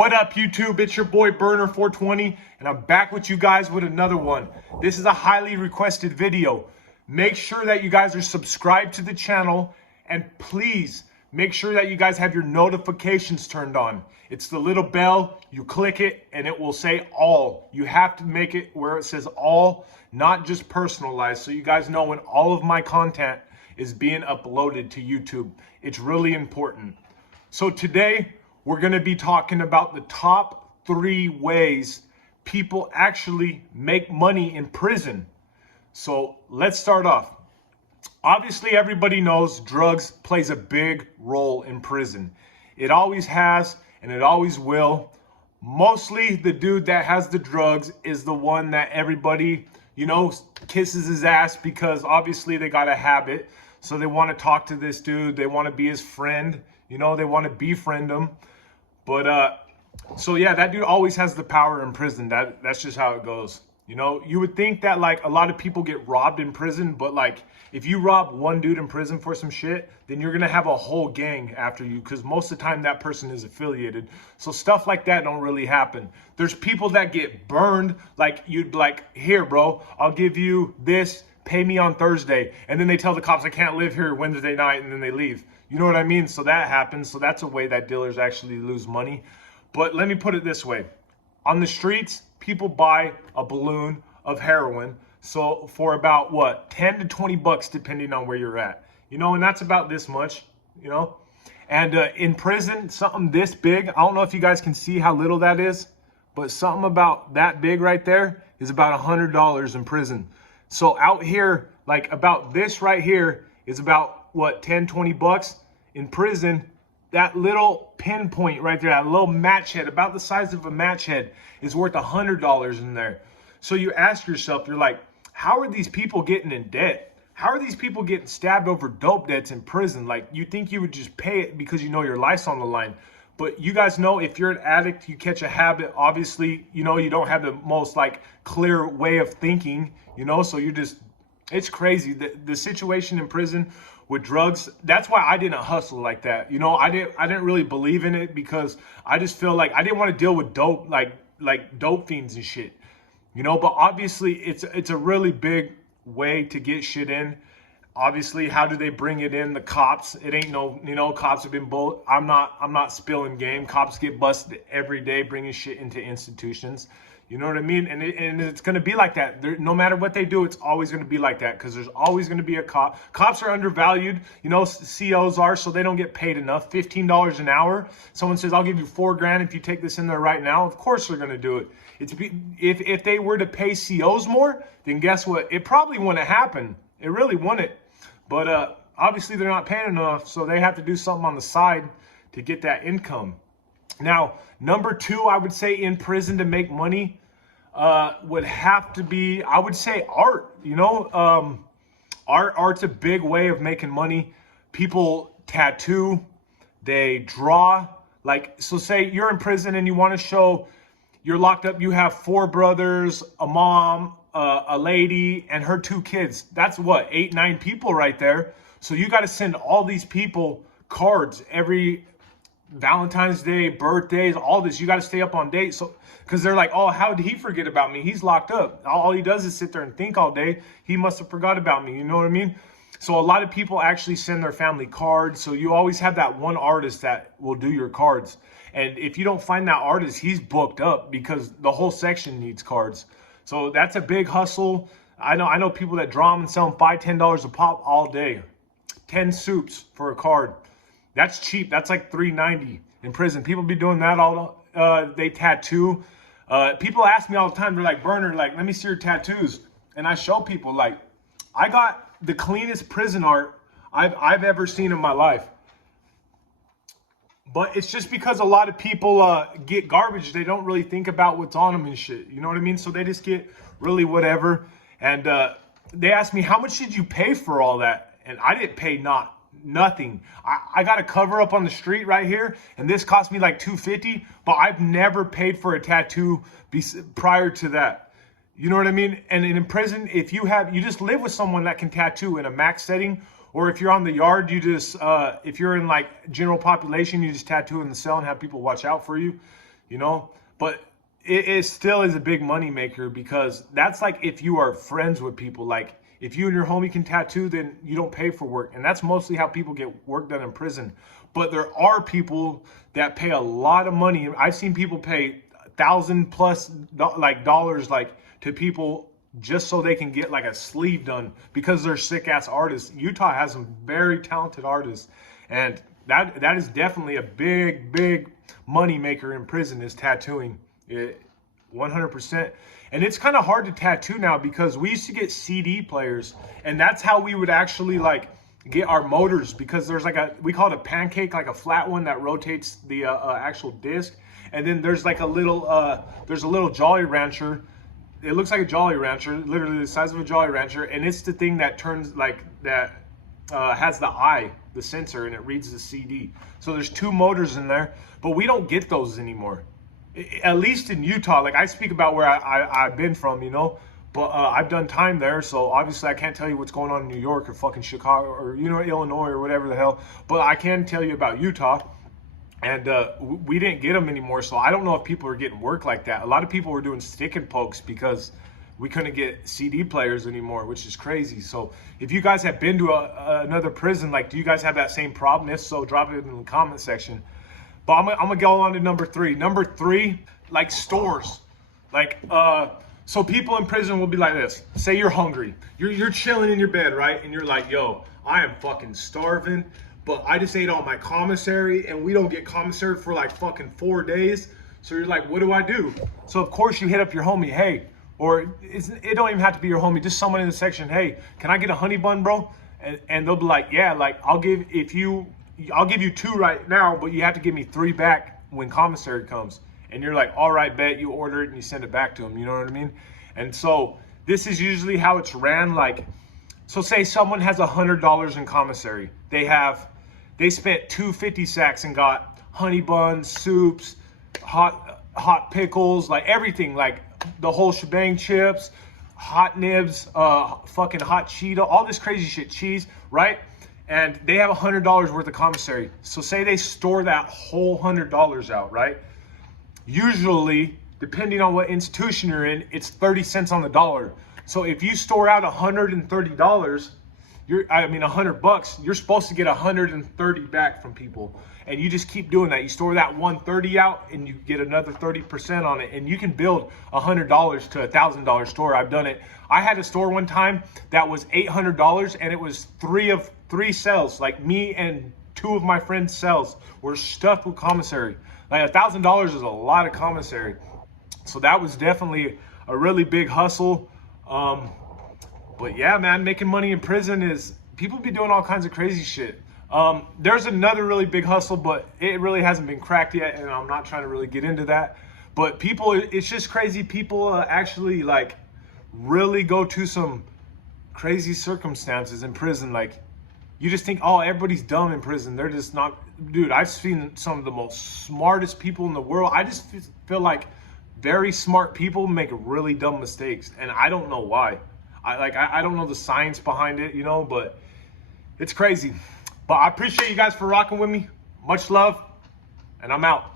What up, YouTube? It's your boy Burner420, and I'm back with you guys with another one. This is a highly requested video. Make sure that you guys are subscribed to the channel, and please make sure that you guys have your notifications turned on. It's the little bell. You click it, and it will say all. You have to make it where it says all, not just personalized, so you guys know when all of my content is being uploaded to YouTube. It's really important. So today, we're going to be talking about the top 3 ways people actually make money in prison. So let's start off. Obviously, everybody knows drugs plays a big role in prison. It always has, and it always will. Mostly the dude that has the drugs is the one that everybody, kisses his ass because obviously they got a habit. So they want to talk to this dude. They want to be his friend. They want to befriend him. But, so yeah, that dude always has the power in prison. That's just how it goes. You would think that like a lot of people get robbed in prison, but like if you rob one dude in prison for some shit, then you're going to have a whole gang after you because most of the time that person is affiliated. So stuff like that don't really happen. There's people that get burned. Like you'd like, here, bro, I'll give you this. Pay me on Thursday. And then they tell the cops I can't live here Wednesday night, and then they leave. You know what I mean? So that happens. So that's a way that dealers actually lose money. But let me put it this way. On the streets, people buy a balloon of heroin. So for about what, 10 to 20 bucks, depending on where you're at, and that's about this much, and in prison, something this big, I don't know if you guys can see how little that is, but something about that big right there is about $100 in prison. So out here, like about this right here is about what, 10, 20 bucks. In prison, that little pinpoint right there, that little match head, about the size of a match head, is worth $100 in there. So you ask yourself, you're like, how are these people getting in debt? How are these people getting stabbed over dope debts in prison? Like, you think you would just pay it because your life's on the line. But you guys know if you're an addict, you catch a habit, obviously, you don't have the most like clear way of thinking, so you just, it's crazy. The situation in prison with drugs, that's why I didn't hustle like that. I didn't really believe in it because I just feel like I didn't want to deal with dope, like dope fiends and shit, but obviously it's a really big way to get shit in. Obviously, how do they bring it in? The cops, it ain't no, cops have been I'm not spilling game. Cops get busted every day bringing shit into institutions. You know what I mean? And it's going to be like that. No matter what they do, it's always going to be like that because there's always going to be a cop. Cops are undervalued, COs are, so they don't get paid enough. $15 an hour. Someone says, I'll give you $4 grand if you take this in there right now. Of course they're going to do it. If they were to pay COs more, then guess what? It probably wouldn't happen. It really wouldn't. But obviously they're not paying enough, so they have to do something on the side to get that income. Now, number 2, I would say in prison to make money would have to be, I would say, art. Art's a big way of making money. People tattoo, they draw. Like, so say you're in prison and you want to show you're locked up. You have 4 brothers, a mom, a lady, and her 2 kids. That's what, 8, 9 people right there. So you got to send all these people cards every Valentine's Day, birthdays, all this. You got to stay up on dates. So, because they're like, oh, how did he forget about me? He's locked up. All he does is sit there and think all day. He must have forgot about me. You know what I mean? So a lot of people actually send their family cards. So you always have that one artist that will do your cards. And if you don't find that artist, he's booked up because the whole section needs cards. So that's a big hustle. I know people that draw them and sell them $5, $10 a pop all day. 10 soups for a card. That's cheap. That's like $3.90 in prison. People be doing that all. They tattoo. People ask me all the time. They're like, Burner, like, let me see your tattoos. And I show people, like, I got the cleanest prison art I've ever seen in my life. But it's just because a lot of people get garbage. They don't really think about what's on them and shit. You know what I mean? So they just get really whatever. And they asked me, how much did you pay for all that? And I didn't pay nothing. I got a cover up on the street right here, and this cost me like $250, but I've never paid for a tattoo prior to that. You know what I mean? And in prison, if you just live with someone that can tattoo in a max setting, or if you're on the yard, you just if you're in like general population, you just tattoo in the cell and have people watch out for you. you know, but it still is a big money maker, because that's like if you are friends with people. Like if you and your homie can tattoo, then you don't pay for work, and that's mostly how people get work done in prison. But there are people that pay a lot of money. I've seen people pay $1,000+ like dollars like to people just so they can get like a sleeve done, because they're sick ass artists. Utah has some very talented artists, and that is definitely a big money maker in prison, is tattooing. 100%. And it's kind of hard to tattoo now, because we used to get CD players, and that's how we would actually like get our motors, because there's like we call it a pancake, like a flat one that rotates the actual disc, and then there's like a little Jolly Rancher. It looks like a Jolly Rancher, literally the size of a Jolly Rancher, and it's the thing that turns like that, has the eye, the sensor, and it reads the CD. So there's 2 motors in there, but we don't get those anymore. At least in Utah. Like I speak about where I've been from, you know, but I've done time there, so obviously I can't tell you what's going on in New York or fucking Chicago or, you know, Illinois or whatever the hell, but I can tell you about Utah. And we didn't get them anymore, so I don't know if people are getting work like that. A lot of people were doing stick and pokes because we couldn't get CD players anymore, which is crazy. So if you guys have been to another prison, like, do you guys have that same problem? If so, drop it in the comment section. But I'm gonna go on to number 3. Number 3, like stores. Like, so people in prison will be like this. Say you're hungry. You're chilling in your bed, right? And you're like, yo, I am fucking starving, but I just ate all my commissary, and we don't get commissary for like fucking 4 days. So you're like, what do I do? So of course you hit up your homie, hey, or it don't even have to be your homie, just someone in the section, hey, can I get a honey bun, bro? And they'll be like, yeah, like I'll give you 2 right now, but you have to give me 3 back when commissary comes. And you're like, all right, bet. You order it and you send it back to them. You know what I mean? And so this is usually how it's ran. Like, so say someone has $100 in commissary. They spent 2 50 sacks and got honey buns, soups, hot pickles, like everything, like the whole shebang, chips, hot nibs, fucking hot Cheeto, all this crazy shit, cheese, right? And they have $100 worth of commissary. So say they store that whole $100 out, right? Usually, depending on what institution you're in, it's 30 cents on the dollar. So if you store out $130, $100, you're supposed to get 130 back from people. And you just keep doing that. You store that 130 out and you get another 30% on it. And you can build $100 to $1,000 store. I've done it. I had a store one time that was $800, and it was 3 cells. Like me and 2 of my friends' cells were stuffed with commissary. Like $1,000 is a lot of commissary. So that was definitely a really big hustle. But yeah, man, making money in prison is, people be doing all kinds of crazy shit. There's another really big hustle, but it really hasn't been cracked yet, and I'm not trying to really get into that. But people, it's just crazy. People actually like really go to some crazy circumstances in prison. Like, you just think, oh, everybody's dumb in prison. They're just not. Dude, I've seen some of the most smartest people in the world. I just feel like very smart people make really dumb mistakes, and I don't know why. I don't know the science behind it, you know, but it's crazy. But I appreciate you guys for rocking with me. Much love, and I'm out.